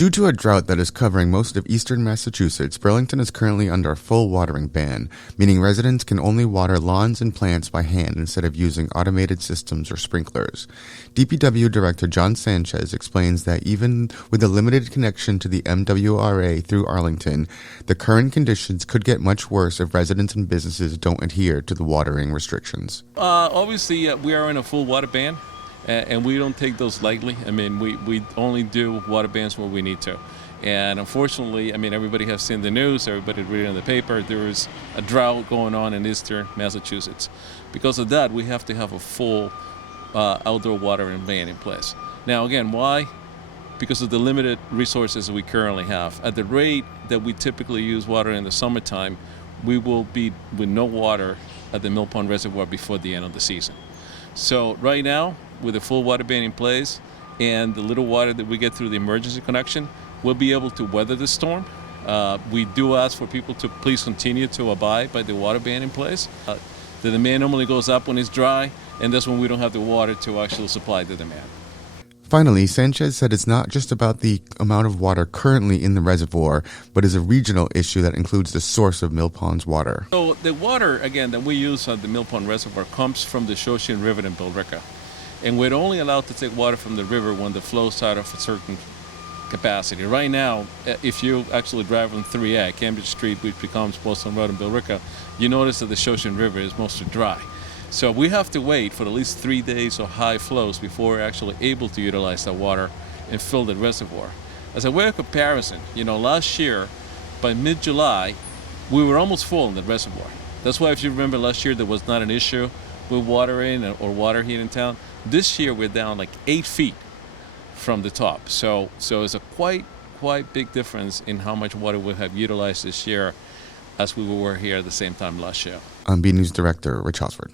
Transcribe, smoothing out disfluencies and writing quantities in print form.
Due to a drought that is covering most of eastern Massachusetts, Burlington is currently under a full watering ban, meaning residents can only water lawns and plants by hand instead of using automated systems or sprinklers. DPW Director John Sanchez explains that even with a limited connection to the MWRA through Arlington, the current conditions could get much worse if residents and businesses don't adhere to the watering restrictions. Obviously, we are in a full water ban. And we don't take those lightly. I mean, we only do water bans where we need to. And unfortunately, I mean, everybody has seen the news, everybody reading the paper, there is a drought going on in eastern Massachusetts. Because of that, we have to have a full outdoor watering ban in place. Now, again, why? Because of the limited resources we currently have. At the rate that we typically use water in the summertime, we will be with no water at the Mill Pond Reservoir before the end of the season. So right now, with the full water ban in place and the little water that we get through the emergency connection, we'll be able to weather the storm. We do ask for people to please continue to abide by the water ban in place. The demand normally goes up when it's dry, and that's when we don't have the water to actually supply the demand. Finally, Sanchez said it's not just about the amount of water currently in the reservoir, but is a regional issue that includes the source of Mill Pond's water. So the water, again, that we use on the Mill Pond Reservoir comes from the Shoshone River in Billerica. And we're only allowed to take water from the river when the flow's out of a certain capacity. Right now, if you actually drive on 3A, Cambridge Street, which becomes Boston Road in Billerica, you notice that the Shoshone River is mostly dry. So we have to wait for at least 3 days of high flows before we're actually able to utilize that water and fill the reservoir. As a way of comparison, last year, by mid-July, we were almost full in the reservoir. That's why, if you remember last year, there was not an issue with watering or water heat in town. This year, we're down like 8 feet from the top. So it's a quite big difference in how much water we have utilized this year as we were here at the same time last year. I'm BNEWS Director Rich Osford.